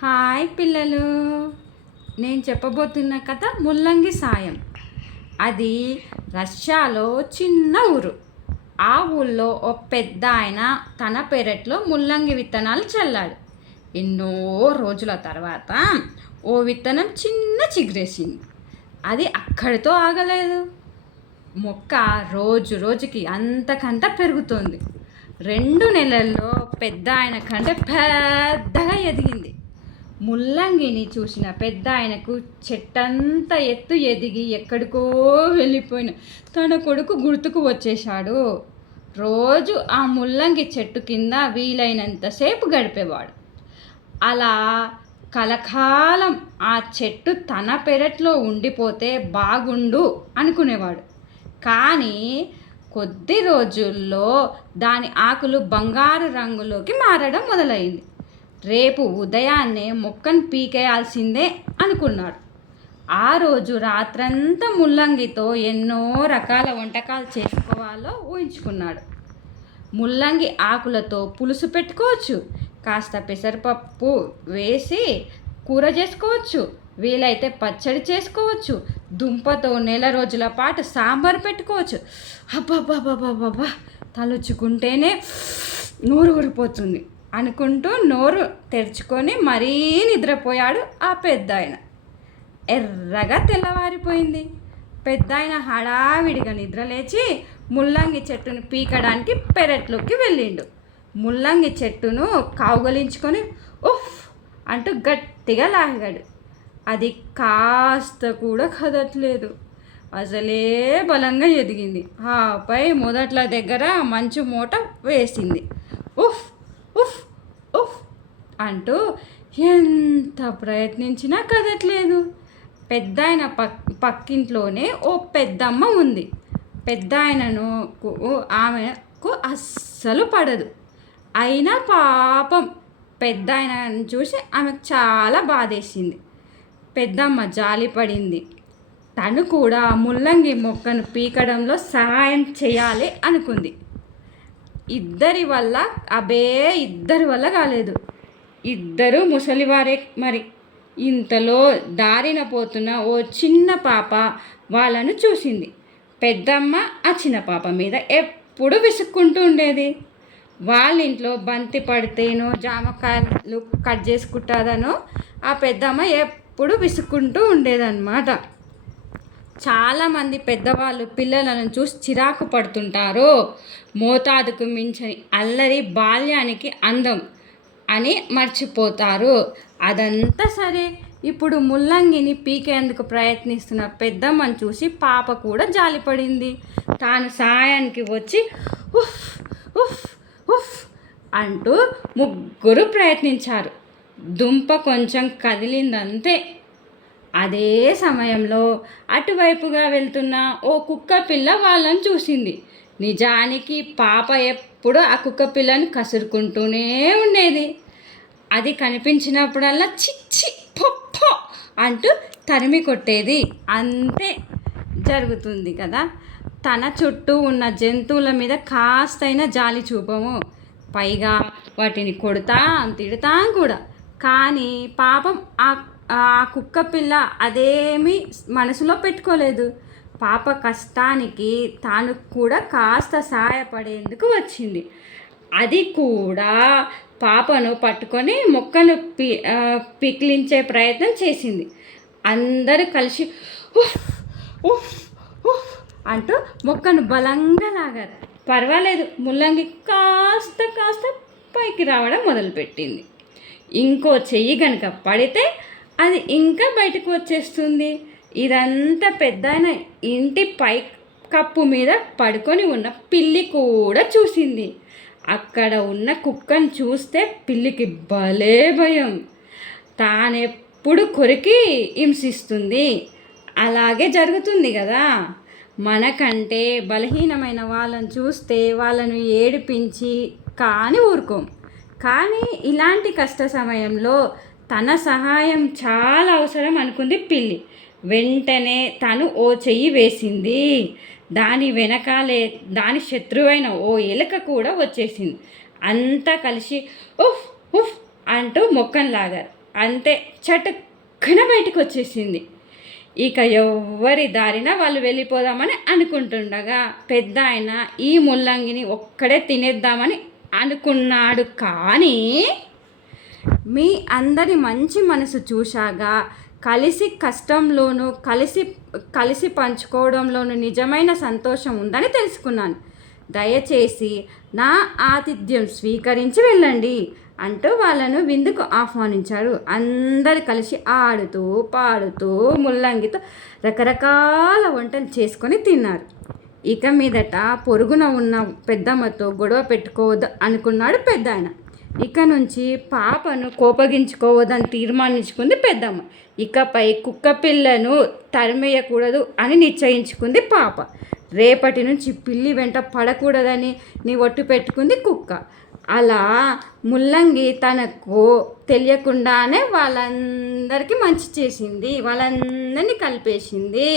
Hi పిల్లలు, నేను చెప్పబోతున్న కథ ముల్లంగి సాయం. అది రష్యాలో చిన్న ఊరు. ఆ ఊళ్ళో ఓ పెద్ద ఆయన తన పెరట్లో ముల్లంగి విత్తనాలు చల్లాడు. ఎన్నో రోజుల తర్వాత ఓ విత్తనం చిన్న చిగురేసింది. అది అక్కడితో ఆగలేదు. మొక్క రోజు రోజుకి అంతకంత పెరుగుతోంది. 2 నెలల్లో పెద్ద ఆయన కంటే పెద్దగా ఎదిగింది. ముల్లంగిని చూసిన పెద్ద ఆయనకు చెట్టంత ఎత్తు ఎదిగి ఎక్కడికో వెళ్ళిపోయిన తన కొడుకు గుర్తుకు వచ్చేశాడు. రోజు ఆ ముల్లంగి చెట్టు కింద వీలైనంతసేపు గడిపేవాడు. అలా కలకాలం ఆ చెట్టు తన పెరట్లో ఉండిపోతే బాగుండు అనుకునేవాడు. కానీ కొద్ది రోజుల్లో దాని ఆకులు బంగారు రంగులోకి మారడం మొదలైంది. రేపు ఉదయాన్నే మొక్కను పీకేయాల్సిందే అనుకున్నాడు. ఆ రోజు రాత్రంతా ముల్లంగితో ఎన్నో రకాల వంటకాలు చేసుకోవాలో ఊహించుకున్నాడు. ముల్లంగి ఆకులతో పులుసు పెట్టుకోవచ్చు, కాస్త పెసరపప్పు వేసి కూర చేసుకోవచ్చు, వీలైతే పచ్చడి చేసుకోవచ్చు, దుంపతో 1 నెల రోజుల పాటు సాంబార్ పెట్టుకోవచ్చు. అబ్బాబ్బాబ్బాబ్బా, తలుచుకుంటేనే నోరు ఊరిపోతుంది అనుకుంటూ నోరు తెరుచుకొని మరీ నిద్రపోయాడు ఆ పెద్దాయన. ఎర్రగా తెల్లవారిపోయింది. పెద్దాయన హడావిడిగా నిద్రలేచి ముల్లంగి చెట్టును పీకడానికి పెరట్లోకి వెళ్ళిండు. ముల్లంగి చెట్టును కౌగలించుకొని ఉఫ్ అంటూ గట్టిగా లాగాడు. అది కాస్త కూడా కదట్లేదు. అసలే బలంగా ఎదిగింది. ఆపై మొదట్ల దగ్గర మంచు మూట వేసింది. ఉఫ్ ఉఫ్ ఉఫ్ అంటూ ఎంత ప్రయత్నించినా కదట్లేదు. పెద్దాయన పక్కింట్లోనే ఓ పెద్దమ్మ ఉంది. పెద్దాయనను ఆమెకు అస్సలు పడదు. అయినా పాపం పెద్దాయనను చూసి ఆమెకు చాలా బాధేసింది. పెద్దమ్మ జాలిపడింది. తను కూడా ముల్లంగి మొక్కను పీకడంలో సహాయం చేయాలి అనుకుంది. ఇద్దరి వల్ల కాలేదు. ఇద్దరు ముసలివారే మరి. ఇంతలో దారిన పోతున్న ఓ చిన్న పాప వాళ్ళను చూసింది. పెద్దమ్మ ఆ చిన్న పాప మీద ఎప్పుడు విసుక్కుంటూ ఉండేది. వాళ్ళ ఇంట్లో బంతి పడితేనో జామకాయలు కట్ చేసుకుంటుందనో ఆ పెద్దమ్మ ఎప్పుడు విసుక్కుంటూ ఉండేదన్నమాట. చాలామంది పెద్దవాళ్ళు పిల్లలను చూసి చిరాకు పడుతుంటారు. మోతాదుకు మించని అల్లరి బాల్యానికి అందం అని మర్చిపోతారు. అదంతా సరే, ఇప్పుడు ముల్లంగిని పీకేందుకు ప్రయత్నిస్తున్న పెద్దమ్మని చూసి పాప కూడా జాలిపడింది. తాను సాయానికి వచ్చి ఉఫ్ ఉఫ్ ఉఫ్ అంటూ ముగ్గురు ప్రయత్నించారు. దుంప కొంచెం కదిలిందంతే. అదే సమయంలో అటువైపుగా వెళ్తున్న ఓ కుక్క పిల్ల వాళ్ళని చూసింది. నిజానికి పాప ఎప్పుడు ఆ కుక్క పిల్లని కసురుకుంటూనే ఉండేది. అది కనిపించినప్పుడల్లా చిచ్చి పొప్ప అంటూ తరిమి కొట్టేది. అంతే జరుగుతుంది కదా. తన చుట్టూ ఉన్న జంతువుల మీద కాస్తైనా జాలి చూపము. పైగా వాటిని కొడతాం తిడతాం కూడా. కానీ పాపం ఆ కుక్క పిల్ల అదేమీ మనసులో పెట్టుకోలేదు. పాప కష్టానికి తాను కూడా కాస్త సహాయపడేందుకు వచ్చింది. అది కూడా పాపను పట్టుకొని మొక్కను పికిలించే ప్రయత్నం చేసింది. అందరూ కలిసి ఉఫ్ ఉఫ్ ఉఫ్ అంటూ మొక్కను బలంగా లాగారు. పర్వాలేదు, ముల్లంగి కాస్త కాస్త పైకి రావడం మొదలుపెట్టింది. ఇంకో చెయ్యి కనుక పడితే అది ఇంకా బయటకు వచ్చేస్తుంది. ఇదంతా పెద్దాయన ఇంటి పై కప్పు మీద పడుకొని ఉన్న పిల్లి కూడా చూసింది. అక్కడ ఉన్న కుక్కను చూస్తే పిల్లికి భలే భయం. తానెప్పుడు కొరికి హింసిస్తుంది. అలాగే జరుగుతుంది కదా. మనకంటే బలహీనమైన వాళ్ళని చూస్తే వాళ్ళను ఏడిపించి కానీ ఊరుకోం. కానీ ఇలాంటి కష్ట సమయంలో తన సహాయం చాలా అవసరం అనుకుంది పిల్లి. వెంటనే తను ఓ చెయ్యి వేసింది. దాని వెనకాలే దాని శత్రువైన ఓ ఎలుక కూడా వచ్చేసింది. అంతా కలిసి ఉఫ్ ఉఫ్ అంటూ మొక్కను లాగారు. అంతే చటుక్కున బయటకు వచ్చేసింది. ఇక ఎవ్వరి దారిన వాళ్ళు వెళ్ళిపోదామని అనుకుంటుండగా పెద్ద ఆయన ఈ ముల్లంగిని ఒక్కడే తినేద్దామని అనుకున్నాడు. కానీ మీ అందరి మంచి మనసు చూశాక కలిసి కష్టంలోనూ కలిసి కలిసి పంచుకోవడంలోనూ నిజమైన సంతోషం ఉందని తెలుసుకున్నాను. దయచేసి నా ఆతిథ్యం స్వీకరించి వెళ్ళండి అంటూ వాళ్ళను విందుకు ఆహ్వానించారు. అందరు కలిసి ఆడుతూ పాడుతూ ముల్లంగితో రకరకాల వంటలు చేసుకొని తిన్నారు. ఇక మీదట పొరుగున ఉన్న పెద్దమ్మతో గొడవ పెట్టుకోవద్దు అనుకున్నాడు పెద్ద ఆయన. ఇక నుంచి పాపను కోపగించుకోవద్దని తీర్మానించుకుంది పెద్దమ్మ. ఇకపై కుక్క పిల్లను తరిమేయకూడదు అని నిశ్చయించుకుంది పాప. రేపటి నుంచి పిల్లి వెంట పడకూడదని నీ ఒట్టు పెట్టుకుంది కుక్క. అలా ముల్లంగి తనకు తెలియకుండానే వాళ్ళందరికీ మంచి చేసింది, వాళ్ళందరినీ కలిపేసింది.